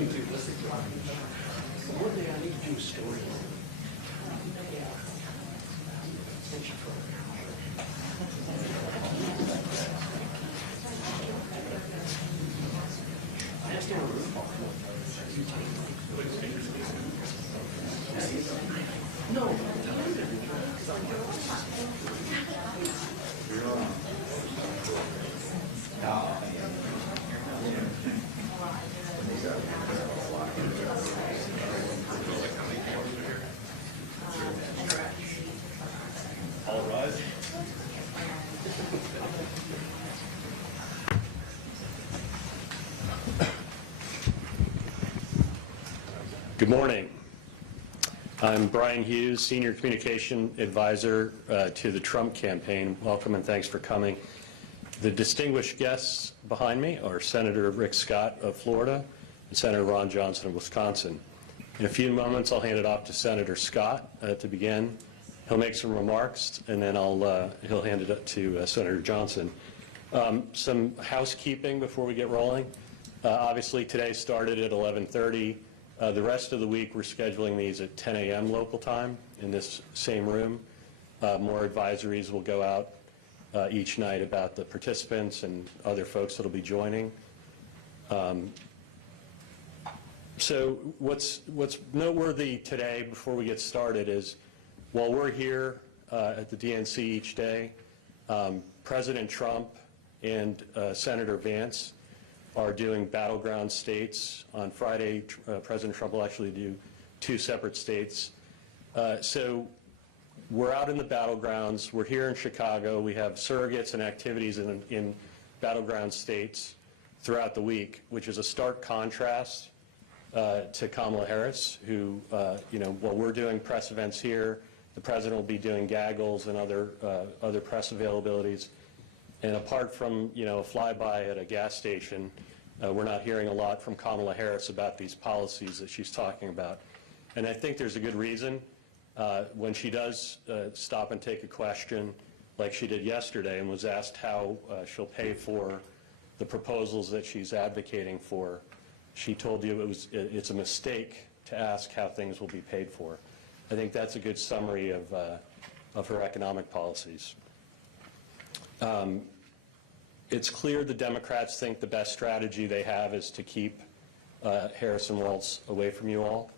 One day I need to do a story. No. All rise. Good morning. I'm Brian Hughes, Senior Communication Advisor to the Trump campaign. Welcome and thanks for coming. The distinguished guests behind me are Senator Rick Scott of Florida and Senator Ron Johnson of Wisconsin. In a few moments, I'll hand it off to Senator Scott to begin. He'll make some remarks, and then he'll hand it up to Senator Johnson. Some housekeeping before we get rolling. Obviously, today started at 11:30. The rest of the week, we're scheduling these at 10 a.m. local time in this same room. More advisories will go out each night about the participants and other folks that will be joining. So what's noteworthy today before we get started is while we're here at the DNC each day, President Trump and Senator Vance are doing battleground states. On Friday, President Trump will actually do 2 separate states. So we're out in the battlegrounds. We're here in Chicago. We have surrogates and activities in battleground states throughout the week, which is a stark contrast to Kamala Harris, who, while we're doing press events here, the president will be doing gaggles and other press availabilities. And apart from, a flyby at a gas station, we're not hearing a lot from Kamala Harris about these policies that she's talking about. And I think there's a good reason. When she does stop and take a question, like she did yesterday, and was asked how she'll pay for the proposals that she's advocating for, she told you it's a mistake to ask how things will be paid for. I think that's a good summary of her economic policies. It's clear the Democrats think the best strategy they have is to keep Harris and Walz away from you all,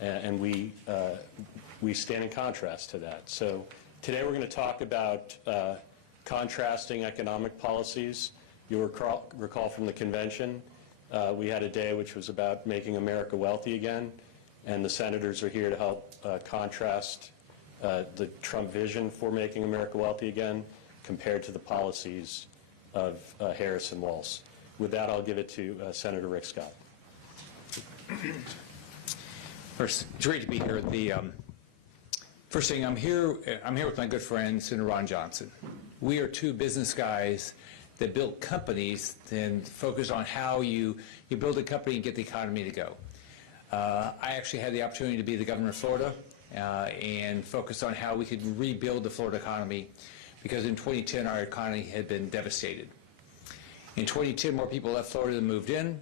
and we stand in contrast to that. So today we're going to talk about contrasting economic policies. You'll recall from the convention, we had a day which was about making America wealthy again, and the senators are here to help contrast the Trump vision for making America wealthy again compared to the policies of Harris and Walz. With that, I'll give it to Senator Rick Scott. First, it's great to be here. First thing, I'm here with my good friend, Senator Ron Johnson. We are 2 business guys that built companies and focus on how you build a company and get the economy to go. I actually had the opportunity to be the governor of Florida and focus on how we could rebuild the Florida economy, because in 2010 our economy had been devastated. In 2010, more people left Florida than moved in.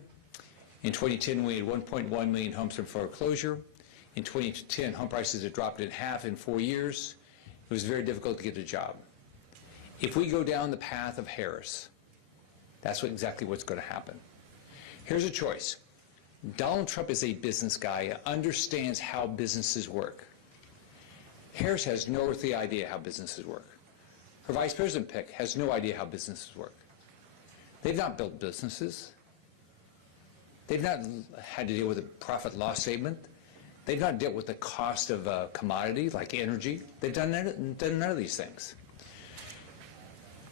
In 2010, we had 1.1 million homes in foreclosure. In 2010, home prices had dropped in half in 4 years. It was very difficult to get a job. If we go down the path of Harris, that's exactly what's going to happen. Here's a choice. Donald Trump is a business guy, understands how businesses work. Harris has no earthly idea how businesses work. Her vice president pick has no idea how businesses work. They've not built businesses. They've not had to deal with a profit loss statement. They've not dealt with the cost of a commodity like energy. They've done none of these things.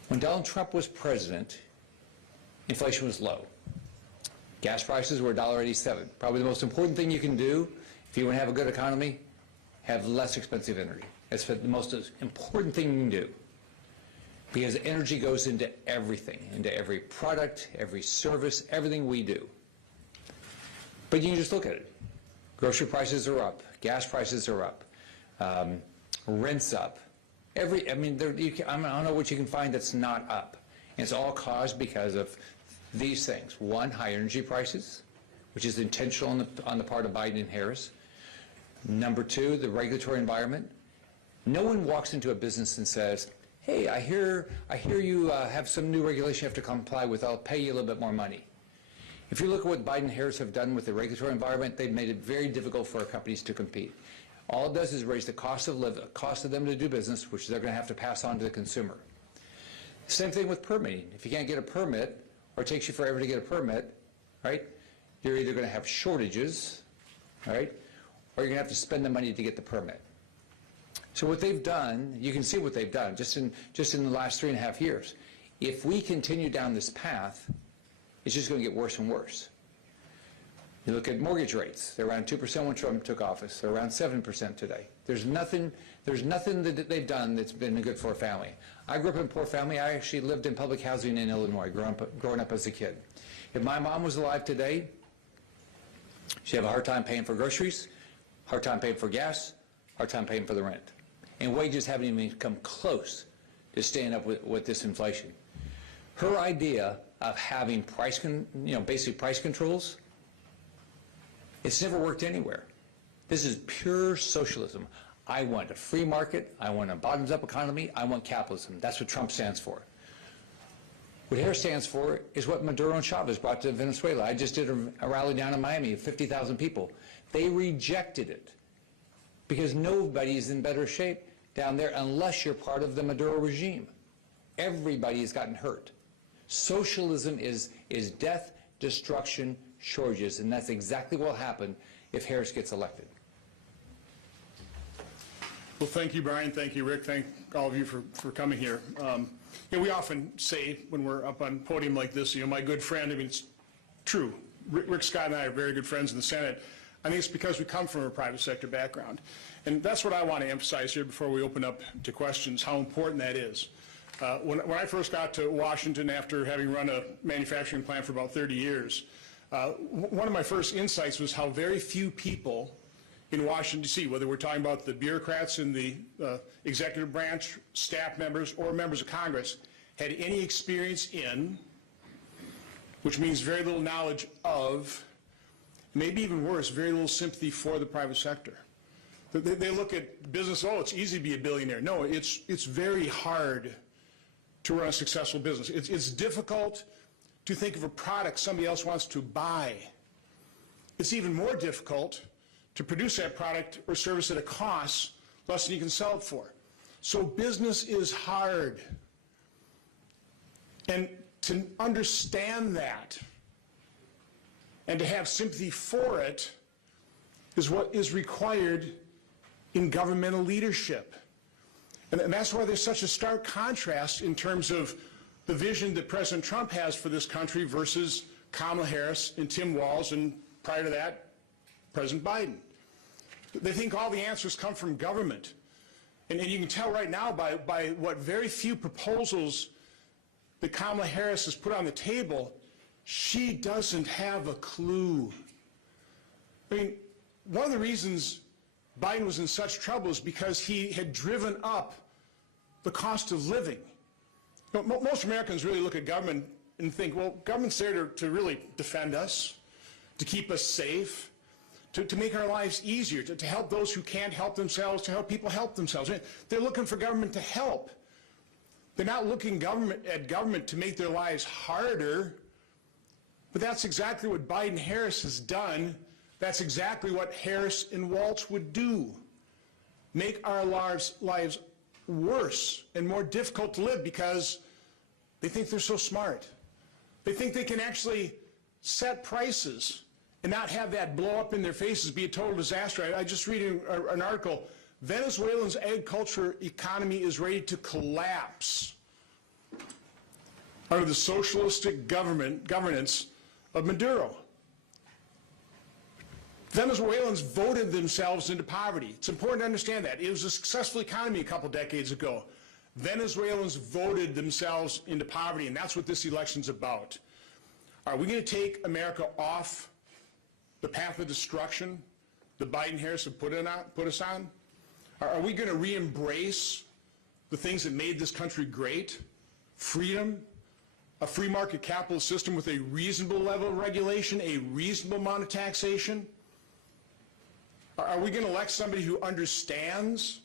When Donald Trump was president, inflation was low. Gas prices were $1.87. Probably the most important thing you can do if you want to have a good economy, have less expensive energy. That's the most important thing you can do. Because energy goes into everything, into every product, every service, everything we do. But you can just look at it. Grocery prices are up, gas prices are up, rent's up. I don't know what you can find that's not up. And it's all caused because of these things. 1, high energy prices. which is intentional on the part of Biden and Harris. Number two, the regulatory environment. No one walks into a business and says, hey, I hear you have some new regulation you have to comply with. I'll pay you a little bit more money. If you look at what Biden and Harris have done with the regulatory environment, they've made it very difficult for our companies to compete. All it does is raise the cost of them to do business, which they're going to have to pass on to the consumer. Same thing with permitting. If you can't get a permit, or it takes you forever to get a permit, right, you're either going to have shortages, right, or you're going to have to spend the money to get the permit. So what they've done, you can see what they've done just in the last 3.5 years. If we continue down this path, it's just going to get worse and worse. You look at mortgage rates. They're around 2% when Trump took office. They're around 7% today. There's nothing that they've done that's been good for a family. I grew up in a poor family. I actually lived in public housing in Illinois growing up as a kid. If my mom was alive today, she'd have a hard time paying for groceries, hard time paying for gas, hard time paying for the rent. And wages haven't even come close to staying up with this inflation. Her idea of having basic price controls, it's never worked anywhere. This is pure socialism. I want a free market. I want a bottoms-up economy. I want capitalism. That's what Trump stands for. What Harris stands for is what Maduro and Chavez brought to Venezuela. I just did a rally down in Miami of 50,000 people. They rejected it because nobody's in better shape down there unless you're part of the Maduro regime. Everybody has gotten hurt. Socialism is death, destruction, shortages, and that's exactly what will happen if Harris gets elected. Well, thank you, Brian. Thank you, Rick. Thank all of you for coming here. We often say when we're up on a podium like this, my good friend, I mean, it's true. Rick Scott and I are very good friends in the Senate. I think it's because we come from a private sector background. And that's what I want to emphasize here before we open up to questions, how important that is. When I first got to Washington after having run a manufacturing plant for about 30 years, one of my first insights was how very few people in Washington, D.C., whether we're talking about the bureaucrats in the executive branch, staff members, or members of Congress, had any experience in, which means very little knowledge of, maybe even worse, very little sympathy for the private sector. They look at business, oh, it's easy to be a billionaire. No, it's very hard to run a successful business. It's difficult to think of a product somebody else wants to buy. It's even more difficult to produce that product or service at a cost less than you can sell it for. So business is hard. And to understand that and to have sympathy for it is what is required in governmental leadership. And that's why there's such a stark contrast in terms of the vision that President Trump has for this country versus Kamala Harris and Tim Walz, and prior to that, President Biden. They think all the answers come from government. And you can tell right now by what very few proposals that Kamala Harris has put on the table, she doesn't have a clue. I mean, one of the reasons Biden was in such trouble is because he had driven up the cost of living. Most Americans really look at government and think, well, government's there to really defend us, to keep us safe, to make our lives easier, to help those who can't help themselves, to help people help themselves. They're looking for government to help. They're not looking at government to make their lives harder. But that's exactly what Biden-Harris has done. That's exactly what Harris and Walz would do. Make our lives worse and more difficult to live because they think they're so smart. They think they can actually set prices and not have that blow up in their faces, be a total disaster. I just read an article, Venezuela's agriculture economy is ready to collapse under the socialistic governance of Maduro. Venezuelans voted themselves into poverty. It's important to understand that. It was a successful economy a couple decades ago. Venezuelans voted themselves into poverty, and that's what this election's about. Are we going to take America off the path of destruction that Biden-Harris have put us on? Are we going to re-embrace the things that made this country great? Freedom, a free market capitalist system with a reasonable level of regulation, a reasonable amount of taxation? Are we going to elect somebody who understands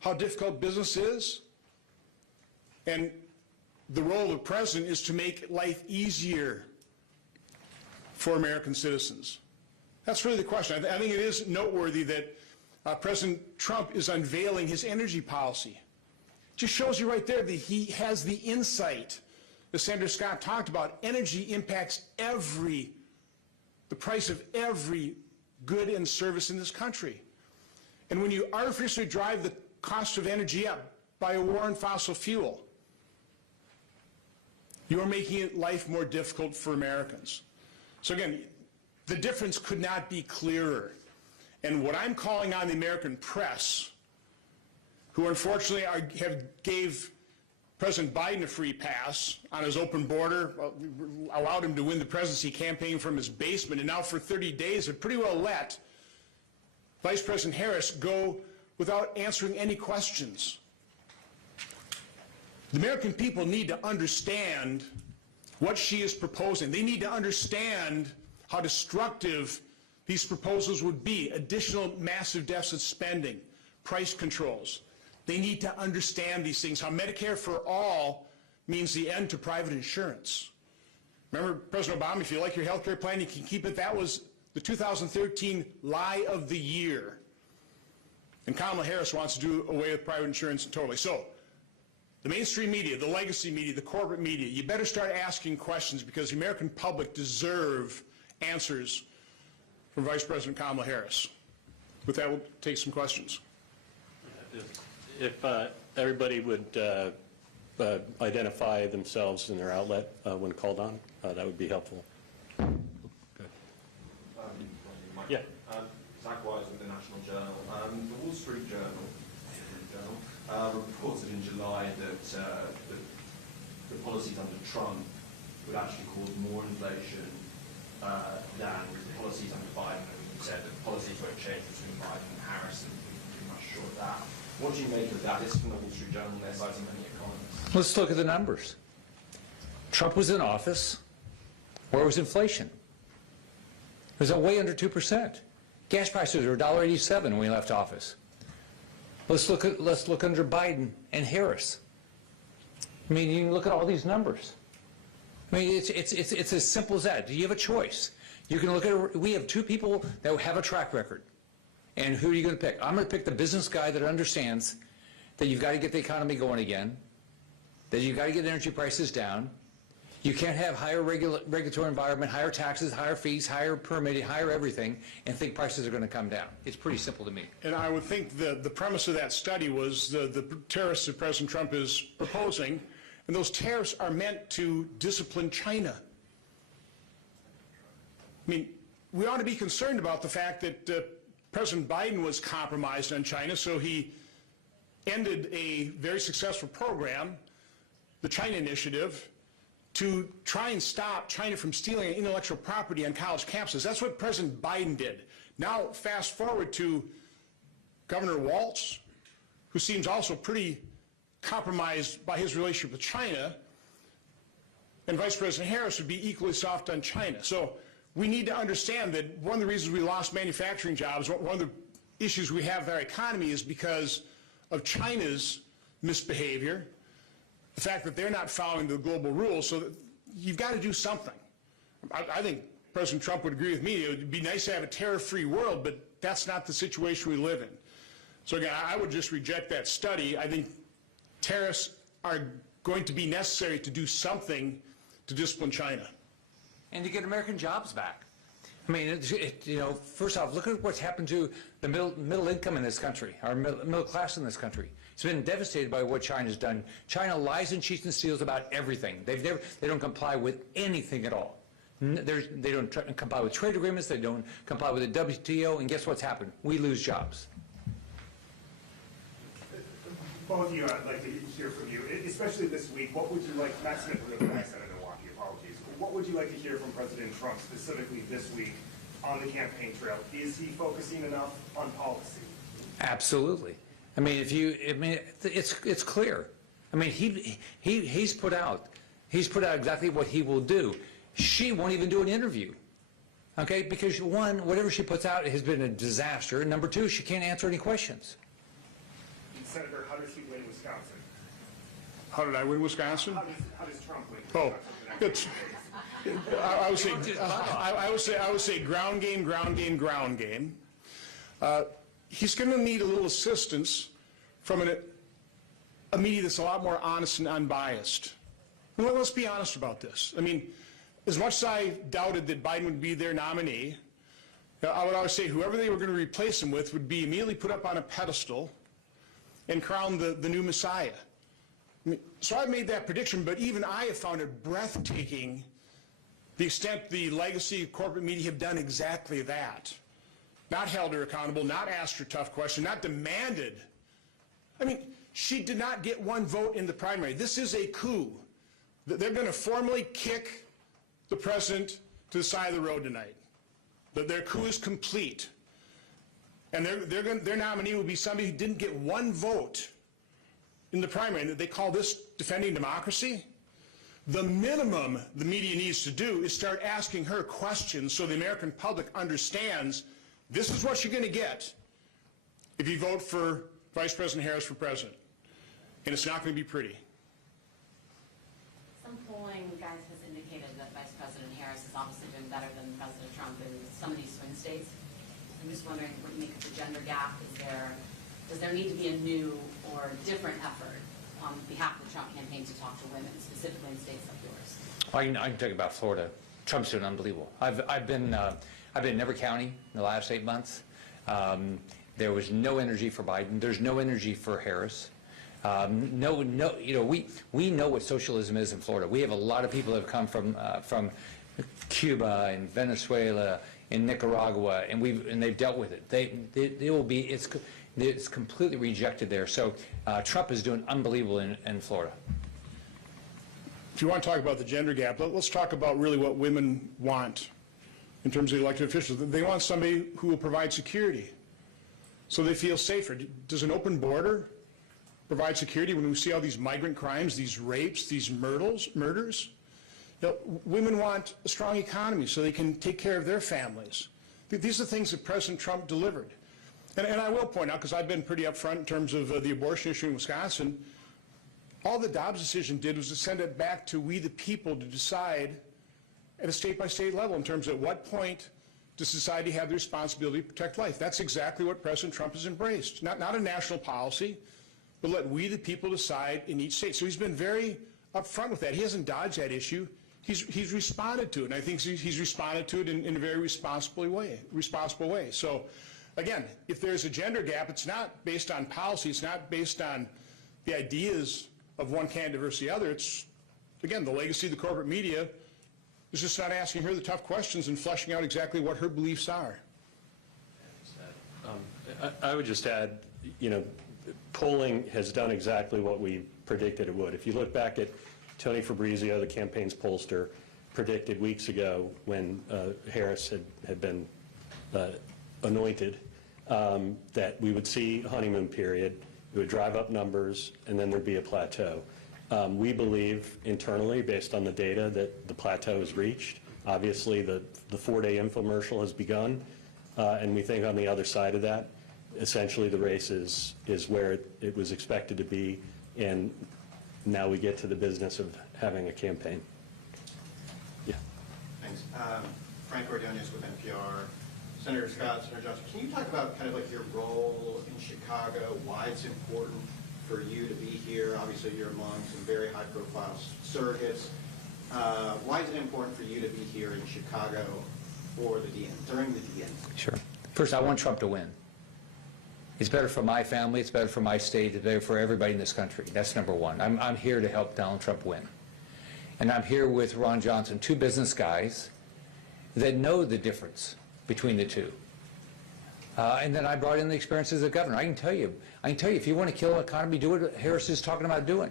how difficult business is? And the role of the president is to make life easier for American citizens. That's really the question. I think it is noteworthy that President Trump is unveiling his energy policy. It just shows you right there that he has the insight that Senator Scott talked about. Energy impacts the price of every good and service in this country. And when you artificially drive the cost of energy up by a war on fossil fuel, you are making life more difficult for Americans. So again, the difference could not be clearer. And what I'm calling on the American press, who unfortunately gave President Biden a free pass on his open border, allowed him to win the presidency campaign from his basement, and now for 30 days have pretty well let Vice President Harris go without answering any questions. The American people need to understand what she is proposing. They need to understand how destructive these proposals would be: additional massive deficit spending, price controls. They need to understand these things, how Medicare for all means the end to private insurance. Remember, President Obama, if you like your health care plan, you can keep it. That was the 2013 lie of the year. And Kamala Harris wants to do away with private insurance totally. So, the mainstream media, the legacy media, the corporate media, you better start asking questions, because the American public deserve answers from Vice President Kamala Harris. With that, we'll take some questions. If everybody would identify themselves and their outlet when called on, that would be helpful. Yeah. Zach Wise with the National Journal. The Wall Street Journal reported in July that the policies under Trump would actually cause more inflation than policies under Biden. And said that policies won't change between Biden and Harris, and we're pretty much sure of that. What do you make of that? This is from the Wall Street Journal, and they're citing many economists. Let's look at the numbers. Trump was in office. Where was inflation? It was way under 2%. Gas prices were $1.87 when we left office. Let's look under Biden and Harris. I mean, you can look at all these numbers. I mean, it's as simple as that. Do you have a choice? You can look at, we have two people that have a track record. And who are you going to pick? I'm going to pick the business guy that understands that you've got to get the economy going again, that you've got to get energy prices down. You can't have higher regulatory environment, higher taxes, higher fees, higher permitting, higher everything, and think prices are going to come down. It's pretty simple to me. And I would think the premise of that study was the tariffs that President Trump is proposing, and those tariffs are meant to discipline China. I mean, we ought to be concerned about the fact that President Biden was compromised on China, so he ended a very successful program, the China Initiative, to try and stop China from stealing intellectual property on college campuses. That's what President Biden did. Now, fast forward to Governor Walz, who seems also pretty compromised by his relationship with China, and Vice President Harris would be equally soft on China. So we need to understand that one of the reasons we lost manufacturing jobs, one of the issues we have with our economy, is because of China's misbehavior, the fact that they're not following the global rules. So that you've got to do something. I think President Trump would agree with me. It would be nice to have a tariff-free world, but that's not the situation we live in. So again, I would just reject that study. I think tariffs are going to be necessary to do something to discipline China. And to get American jobs back. I mean, first off, look at what's happened to the middle income in this country, our middle class in this country. It's been devastated by what China's done. China lies and cheats and steals about everything. They don't comply with anything at all. They don't comply with trade agreements. They don't comply with the WTO. And guess what's happened? We lose jobs. Both of you, I'd like to hear from you, especially this week. What would you like, Matt Smith, I said in Milwaukee, apologies. What would you like to hear from President Trump specifically this week on the campaign trail? Is he focusing enough on policy? Absolutely. I mean, it's clear. I mean, he's put out He's put out exactly what he will do. She won't even do an interview, okay? Because one, whatever she puts out has been a disaster, and number two, she can't answer any questions. Senator, how does he win Wisconsin? How did I win Wisconsin? How does Trump win Oh, Wisconsin? it's, I would say ground game, ground game, ground game. He's going to need a little assistance from a media that's a lot more honest and unbiased. And let's be honest about this. I mean, as much as I doubted that Biden would be their nominee, I would always say whoever they were going to replace him with would be immediately put up on a pedestal and crown the new Messiah. I mean, so I've made that prediction, but even I have found it breathtaking the extent the legacy of corporate media have done exactly that. Not held her accountable, not asked her tough questions, not demanded. I mean, she did not get one vote in the primary. This is a coup. They're going to formally kick the president to the side of the road tonight. Their coup is complete. And their nominee will be somebody who didn't get one vote in the primary. And they call this defending democracy. The minimum the media needs to do is start asking her questions so the American public understands this is what you're going to get if you vote for Vice President Harris for president. And it's not going to be pretty. Some polling, guys, has indicated that Vice President Harris is obviously doing better than President Trump in some of these swing states. I'm just wondering what you make of the gender gap. Does there need to be a new or different effort on behalf of the Trump campaign to talk to women, specifically in states like yours? I can talk about Florida. Trump's doing unbelievable. I've been in every county in the last 8 months. There was no energy for Biden. There's no energy for Harris. No, you know, we know what socialism is in Florida. We have a lot of people that have come from Cuba and Venezuela and Nicaragua, and they've dealt with it. They will be, it's completely rejected there. So Trump is doing unbelievable in Florida. If you want to talk about the gender gap, let's talk about really what women want in terms of elected officials. They want somebody who will provide security so they feel safer. Does an open border provide security when we see all these migrant crimes, these rapes, these murders? You know, women want a strong economy so they can take care of their families. These are things that President Trump delivered. And I will point out, because I've been pretty upfront in terms of the abortion issue in Wisconsin, all the Dobbs decision did was to send it back to we the people to decide at a state-by-state level in terms of at what point does society have the responsibility to protect life. That's exactly what President Trump has embraced. Not a national policy, but let we the people decide in each state. So he's been very upfront with that. He hasn't dodged that issue. He's responded to it, and I think he's responded to it in a very responsible way. So, again, if there's a gender gap, it's not based on policy. It's not based on the ideas of one candidate versus the other. It's, again, the legacy of the corporate media is just not asking her the tough questions and fleshing out exactly what her beliefs are. I would just add, you know, polling has done exactly what we predicted it would. If you look back at Tony Fabrizio, the campaign's pollster, predicted weeks ago when Harris had been anointed that we would see a honeymoon period, it would drive up numbers, and then there'd be a plateau. We believe internally, based on the data, that the plateau is reached. Obviously, the 4-day infomercial has begun, and we think on the other side of that, essentially the race is where it was expected to be, and now we get to the business of having a campaign. Yeah. Thanks. Frank Ordonez with NPR. Senator Scott, Senator Johnson, can you talk about kind of like your role in Chicago, why it's important for you to be here? Obviously, you're among some very high-profile surrogates. Why is it important for you to be here in Chicago for the during the DNC? Sure. First, I want Trump to win. It's better for my family, it's better for my state, it's better for everybody in this country. That's number one. I'm here to help Donald Trump win. And I'm here with Ron Johnson, two business guys that know the difference between the two. And then I brought in the experience as a governor. I can tell you, if you want to kill the economy, do what Harris is talking about doing.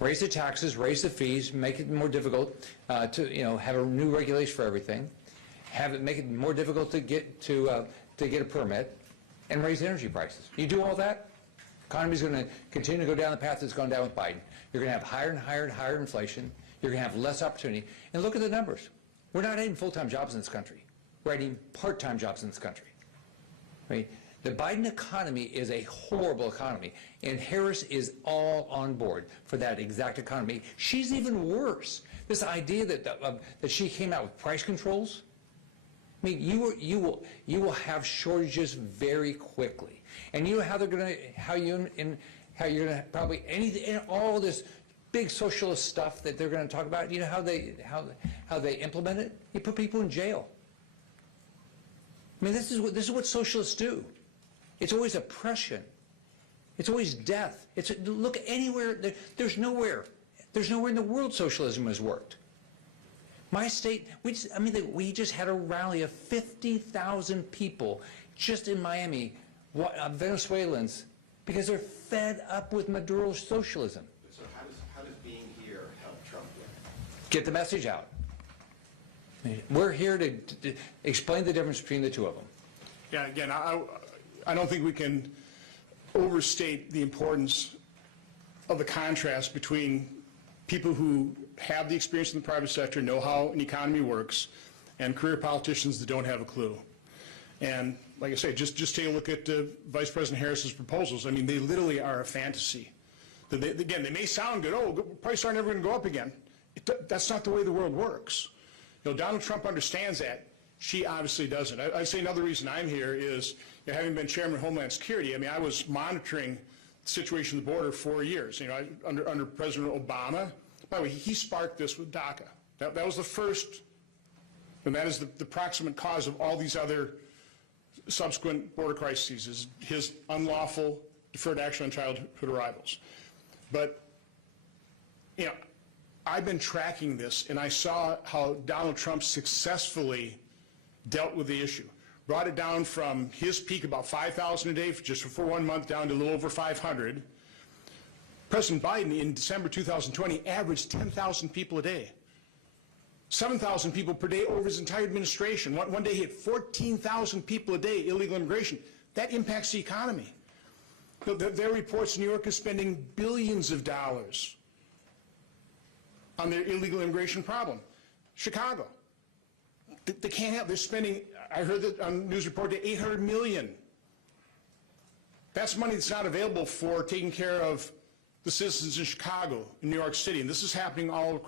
Raise the taxes, raise the fees, make it more difficult to have a new regulation for everything, make it more difficult to get a permit, and raise energy prices. You do all that, the economy's going to continue to go down the path that's gone down with Biden. You're going to have higher and higher and higher inflation. You're going to have less opportunity. And look at the numbers. We're not adding full-time jobs in this country. We're adding part-time jobs in this country. Right? The Biden economy is a horrible economy, and Harris is all on board for that exact economy. She's even worse. This idea that she came out with price controls. I mean, you will have shortages very quickly, and you know how they're going to you're going to probably all this big socialist stuff that they're going to talk about. You know how they implement it? You put people in jail. I mean, this is what socialists do. It's always oppression. It's always death. Look anywhere. There's nowhere in the world socialism has worked. My state, we just had a rally of 50,000 people just in Miami, Venezuelans, because they're fed up with Maduro's socialism. So how does being here help Trump win? Get the message out. We're here to explain the difference between the two of them. Yeah, again, I don't think we can overstate the importance of the contrast between people who have the experience in the private sector, know how an economy works, and career politicians that don't have a clue. And like I say, just take a look at Vice President Harris's proposals. I mean, they literally are a fantasy. Again, they may sound good. Oh, prices aren't ever going to go up again. That's not the way the world works. You know, Donald Trump understands that. She obviously doesn't. I'd say another reason I'm here is, you know, having been chairman of Homeland Security, I mean, I was monitoring the situation at the border for 4 years. You know, under President Obama. By the way, he sparked this with DACA. That was the first, and that is the proximate cause of all these other subsequent border crises, is his unlawful deferred action on childhood arrivals. But, you know, I've been tracking this, and I saw how Donald Trump successfully dealt with the issue. Brought it down from his peak, about 5,000 a day, just for 1 month, down to a little over 500. President Biden, in December 2020, averaged 10,000 people a day. 7,000 people per day over his entire administration. One day he had 14,000 people a day, illegal immigration. That impacts the economy. There are reports New York is spending billions of dollars on their illegal immigration problem. Chicago, they can't help. They're spending, I heard that on news report, $800 million. That's money that's not available for taking care of the citizens in Chicago, in New York City, and this is happening all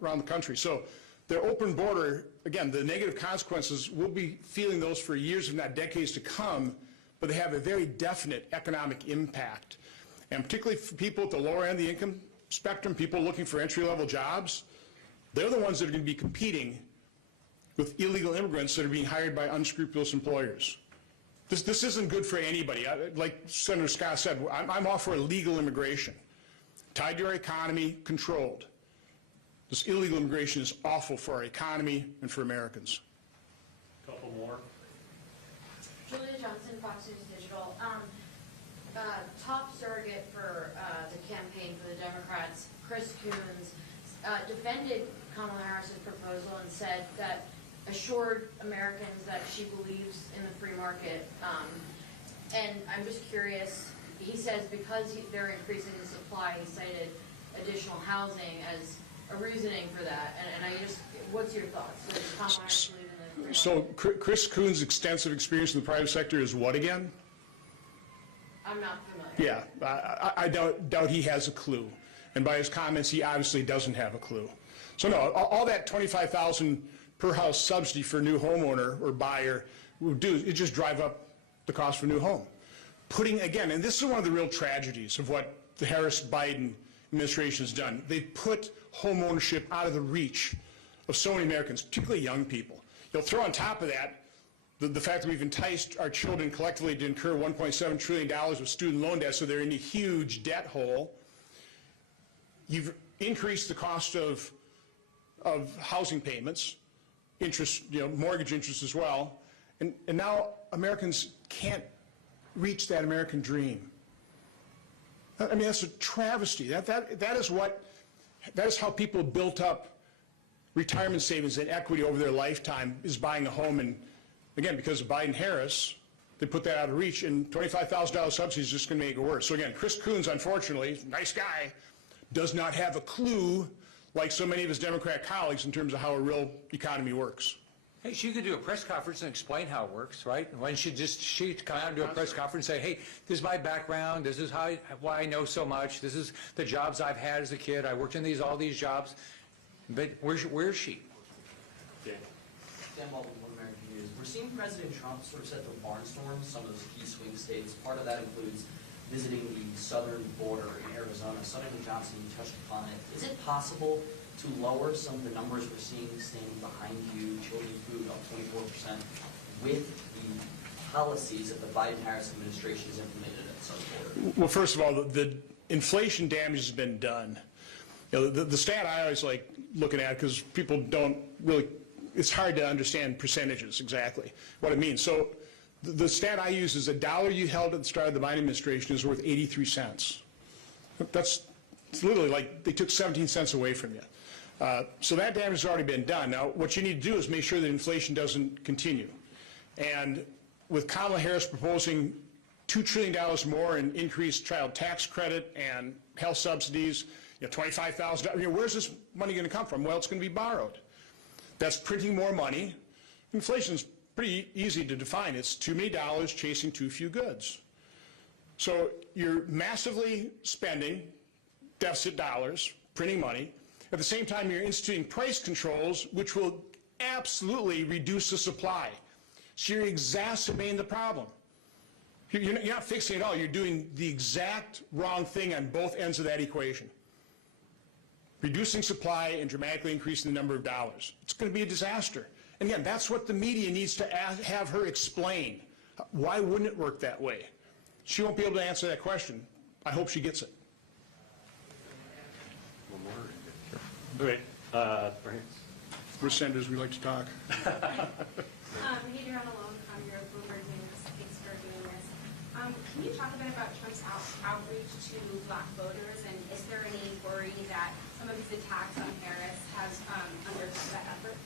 around the country. So their open border, again, the negative consequences, we'll be feeling those for years, if not decades to come, but they have a very definite economic impact. And particularly for people at the lower end of the income spectrum, people looking for entry-level jobs, they're the ones that are going to be competing with illegal immigrants that are being hired by unscrupulous employers. This isn't good for anybody. Like Senator Scott said, I'm all for legal immigration, tied to our economy, controlled. This illegal immigration is awful for our economy and for Americans. Couple more. Julia Johnson, Fox News Digital. Top surrogate for the campaign for the Democrats, Chris Coons, defended Kamala Harris's proposal and said that assured Americans that she believes in the free market. And I'm just curious, he says because they're increasing the supply, he cited additional housing as a reasoning for that. And I just, what's your thoughts? So does Kamala Harris believe in the free market? So Chris Coons' extensive experience in the private sector is what again? I'm not familiar. Yeah, I doubt he has a clue. And by his comments, he obviously doesn't have a clue. So no, all that $25,000 per house subsidy for a new homeowner or buyer would do is just drive up the cost for a new home. Putting, again, and this is one of the real tragedies of what the Harris-Biden administration has done. They've put home ownership out of the reach of so many Americans, particularly young people. You'll throw on top of that the fact that we've enticed our children collectively to incur $1.7 trillion of student loan debt, so they're in a huge debt hole. You've increased the cost of housing payments, interest, mortgage interest as well, and now Americans can't reach that American dream. I mean, that's a travesty. That is how people built up retirement savings and equity over their lifetime, is buying a home. And again, because of Biden-Harris, they put that out of reach, and $25,000 subsidy is just going to make it worse. So again, Chris Coons, unfortunately, nice guy, does not have a clue like so many of his Democrat colleagues, in terms of how a real economy works. Hey, she could do a press conference and explain how it works, right? Why don't she come out and do a press conference and say, hey, this is my background, this is why I know so much, this is the jobs I've had as a kid, I worked in all these jobs. But where's she? Dan. Dan Baldwin, One American News. We're seeing President Trump sort of set the barnstorm some of those key swing states. Part of that includes visiting the southern border in Arizona. Senator Johnson, you touched upon it. Is it possible to lower some of the numbers we're seeing standing behind you, children's food up 24%, with the policies that the Biden-Harris administration has implemented at the southern border? Well, first of all, the inflation damage has been done. You know, the stat I always like looking at, because people don't really, it's hard to understand percentages exactly what it means. So the stat I use is $1 you held at the start of the Biden administration is worth 83 cents. It's literally like they took 17 cents away from you. So that damage has already been done. Now, what you need to do is make sure that inflation doesn't continue. And with Kamala Harris proposing $2 trillion more in increased child tax credit and health subsidies, you know, $25,000, you know, where's this money going to come from? Well, it's going to be borrowed. That's printing more money. Inflation is pretty easy to define. It's too many dollars chasing too few goods. So you're massively spending deficit dollars, printing money. At the same time, you're instituting price controls, which will absolutely reduce the supply. So you're exacerbating the problem. You're not fixing it all. You're doing the exact wrong thing on both ends of that equation. Reducing supply and dramatically increasing the number of dollars. It's going to be a disaster. And again, that's what the media needs to have her explain. Why wouldn't it work that way? She won't be able to answer that question. I hope she gets it. Okay, right here. We're senators, we like to talk. Hey, Darren Malone from your Bloomberg News. Thanks for doing this. Can you talk a bit about Trump's outreach to black voters, and is there any worry that some of his attacks on Harris has undercut that effort?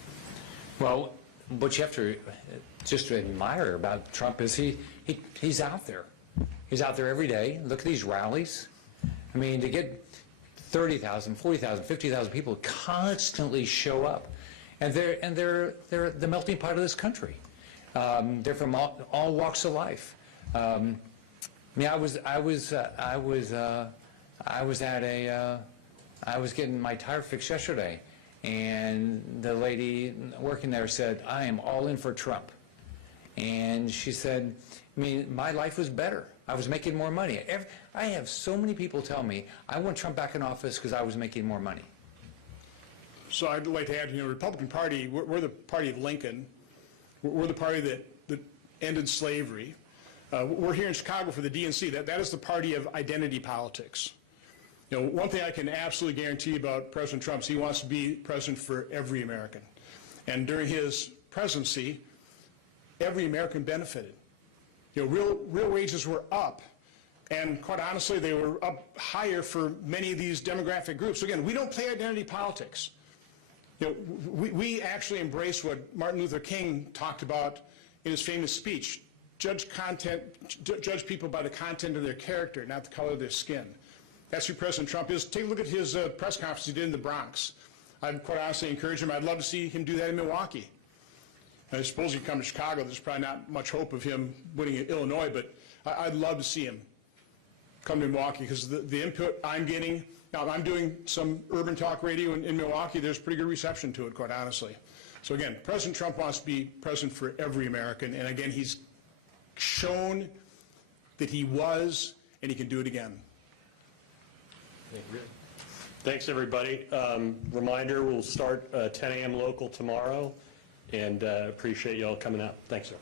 Well, what you have to just admire about Trump is he's out there. He's out there every day. Look at these rallies. I mean, to get 30,000, 40,000, 50,000 people constantly show up, and they're the melting pot of this country. They're from all walks of life. I mean, I was getting my tire fixed yesterday, and the lady working there said, "I am all in for Trump," and she said, "I mean, my life was better. I was making more money." I have so many people tell me, I want Trump back in office because I was making more money. So I'd like to add, you know, Republican Party, we're the party of Lincoln. We're the party that ended slavery. We're here in Chicago for the DNC. That is the party of identity politics. You know, one thing I can absolutely guarantee about President Trump is he wants to be president for every American. And during his presidency, every American benefited. You know, real wages were up, and quite honestly, they were up higher for many of these demographic groups. So again, we don't play identity politics. You know, we actually embrace what Martin Luther King talked about in his famous speech: judge people by the content of their character, not the color of their skin. That's who President Trump is. Take a look at his press conference he did in the Bronx. I'd quite honestly encourage him. I'd love to see him do that in Milwaukee. I suppose he'd come to Chicago. There's probably not much hope of him winning in Illinois, but I'd love to see him come to Milwaukee, because the input I'm getting, now I'm doing some urban talk radio in Milwaukee, there's pretty good reception to it, quite honestly. So again, President Trump wants to be president for every American, and again, he's shown that he was, and he can do it again. Thanks, everybody. Reminder, we'll start 10 a.m. local tomorrow, and appreciate you all coming out. Thanks, sir.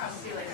I'll see you later.